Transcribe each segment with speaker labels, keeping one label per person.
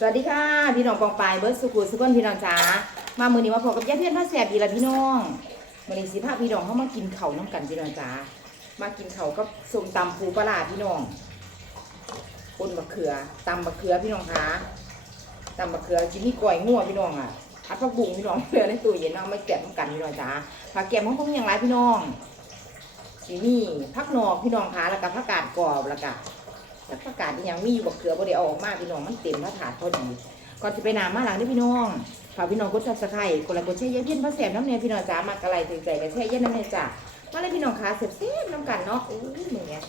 Speaker 1: สวัสดีค่ะ พี่น้องปองปายเบิร์ดสุขุมสุขนพี่น้องจ๋ามามือนี้มาพบกับยาเพียนพระแสบดีละพี่น้องมือนี้สิพาพี่น้องเข้ามากินเข่าน้ำกันพี่น้องจ๋ามากินเข่ากับส้มตำปูปลาพี่น้องปนมะเขือตำมะเขือพี่น้องคะตำมะเขือจิมีก้อยงัวพี่น้องอะอัดผักบุ้งพี่น้องเหลือในตู้เย็นเอาไม่แกะน้ำกันพี่น้องจ๋าผักแกมของพวกอย่างไรพี่น้องสีนี่ผักนอกพี่น้องคะแล้วก็ผักกาดกรอบแล้วก็ แล้วประกาศอีหยังมีอยู่บักเขือบ่ได้เอาออกมาพี่น้องมันเต็มพระถาดพอดีก่อนจะไปนามาหลังเด้พี่น้องฝากพี่น้องกดซับสไครต์กดไลค์กดแชร์เย็นเย็นพระแสบน้ำเนียพี่น้องจ๋ามากระไรถึงใจกันแช่เย็นน้ำเนียจ้ะมาเลยพี่น้องขาเสร็จเสียน้ำกันเนาะโอ้ยมึงเนี่ย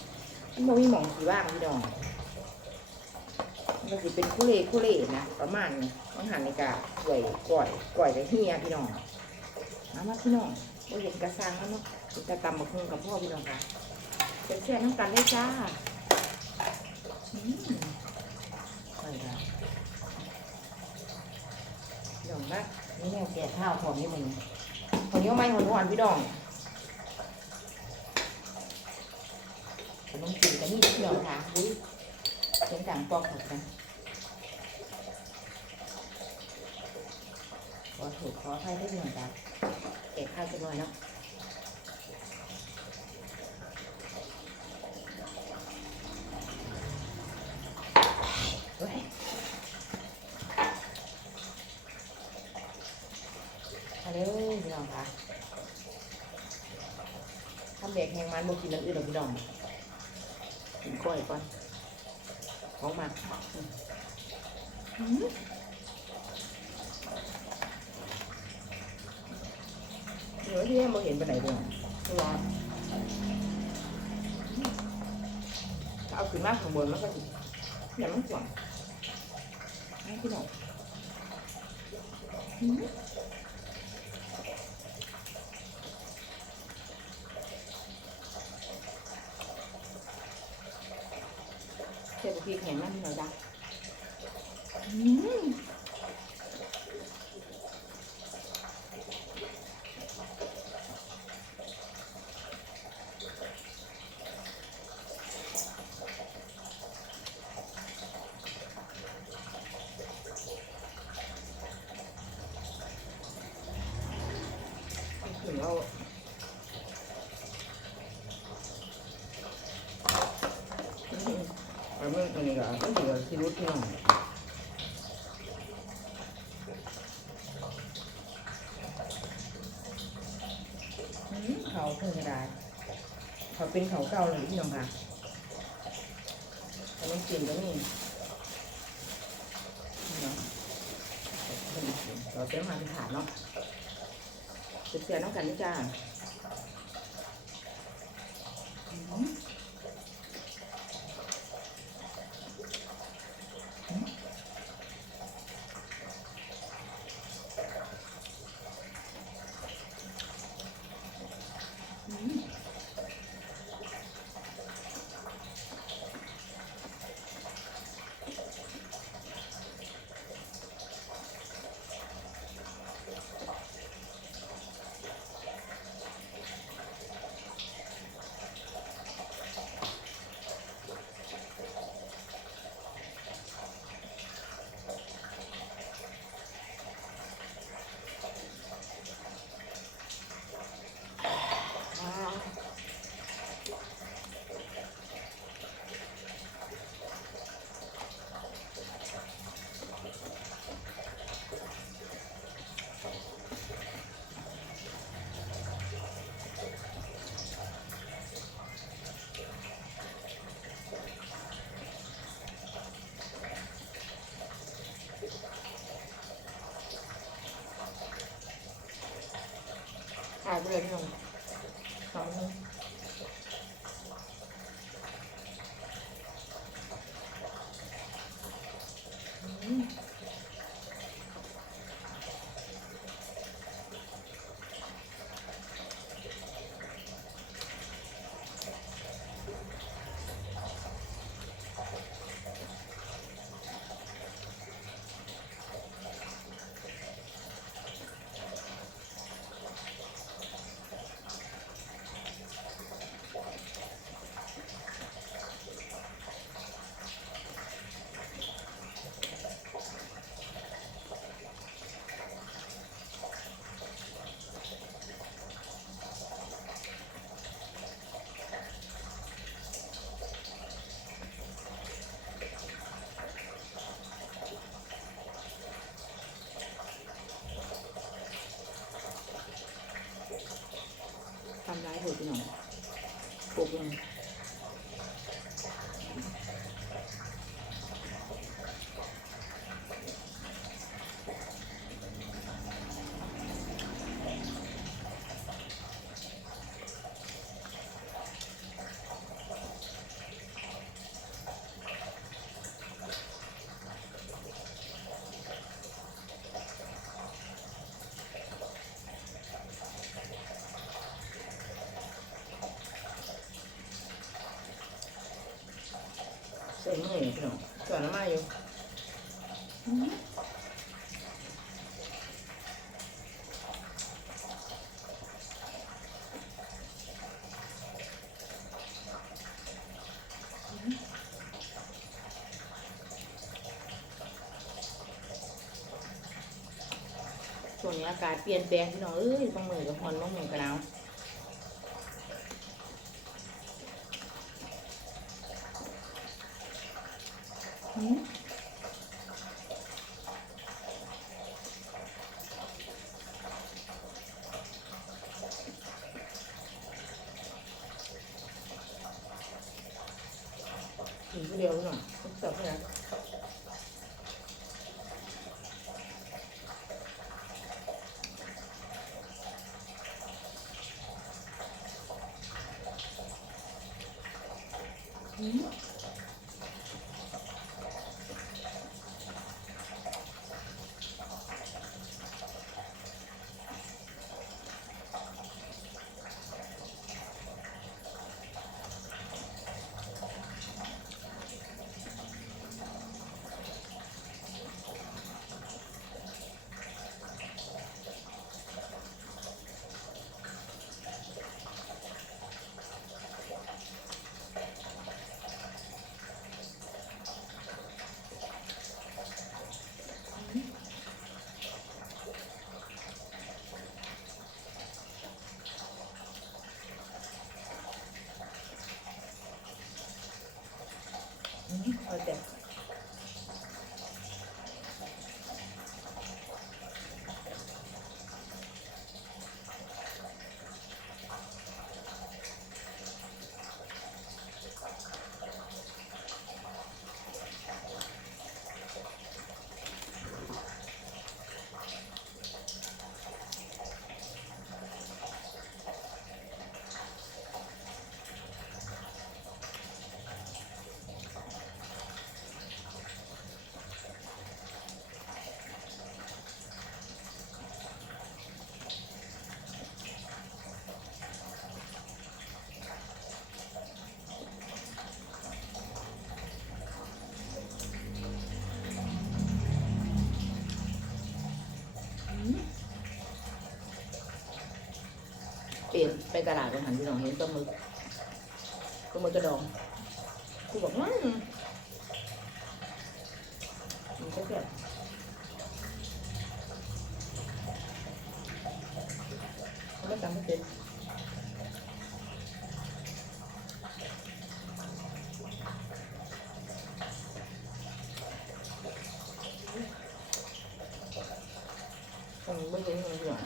Speaker 1: มันบ่มีหมองสีว่างพี่น้องมันก็สิเป็นคุเล่คุเล่นะประมาณนี้มันหันในกาสวยก่อยก่อยไปเฮียพี่น้องมามาพี่น้องบ่เห็นกระซังแล้วเนาะจะตำบักหุ่งกับพ่อพี่น้องค่ะเสร็จเสียน้ำกันเลยจ้า อืมไปละพี่น้องนะนี่แนวแก่ข้าวหอมนี่มึงหอมเยอะไหมหอมหวานพี่น้องขนมจีนกันนี่พี่น้องค่ะอุ้ยเสียงดังปอกหมดกันขอถูกขอให้ได้หน่อยจ้ะแก่ข้าวจะหน่อยเนาะ เฮ้ย มาเร็วพี่น้องค่ะทำเด็กแหงมันบ่กินน้ำอื่นหรอกพี่น้องกินกล้อยก่อนของมากอืมเดี๋ยวที่แม่บ่เห็นไปไหนเลยร้อนถ้าเอาขึ้นมาข้างบนมันก็สิเดี๋ยวมันกว่างให้พี่น้องอื เจ็บพี่แข็งมากพี่น้องจ้ะอืมถึงเราอืมเอาเมื่อตรงนี้ก็เอาต้องถือที่รุด พี่น้องเขาเพิ่งจะได้เขาเป็นเขาเก่าเลยพี่น้องค่ะอันนี้กินก็นี่เนาะเราเติมมาเป็นฐานเนาะเสียน้องกันนี่จ้า ถ่ายไ Kobra. Kobra. นี่พี่น้องส่วนน้ำมาอยู่อืมช่วงนี้อากาศเปลี่ยนแปลงพี่น้องเอ้ยบางมือกับฮอนบางมือกับหนาว อืมกินผู้เดียวห เปลี่ยนไปตลาดไปหันพี่น้องเห็นปลาหมึกปลาหมึกกระดองคือบอกว่ามันก็แบบไม่จำไม่เป็นอืมไม่เห็นเลยพี่น้อง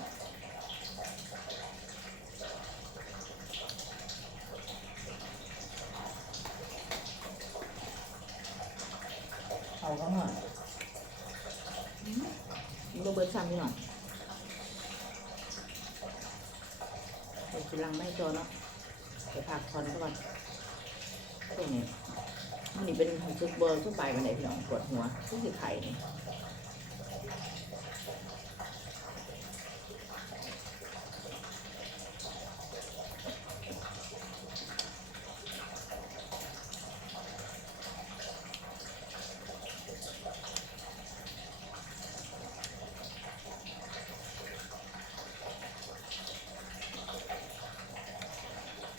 Speaker 1: เขาหน่อยมันก็เบิร์ดซ้ำนี่หน่อยเดี๋ยวกินลังไม่จอเนาะไปผักผ่อนก่อนตรงนี้มันนี่เป็นซุปเบอร์ทั่วไปมันไหนพี่น้องปวดหัวทุกสิไข่นี่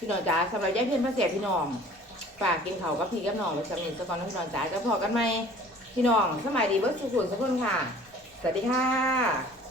Speaker 1: พี่น้องจ๋าสำหรับยายเพียนพระเสียพี่น้องฝากกินเขากับพี่กับน้องไว้สำเร็จสกอนนะพี่น้องจ๋าจะพอกันไหมพี่น้องสมัยดีเบิร์ดสุขุนสะพุนค่ะ สวัสดีค่ะ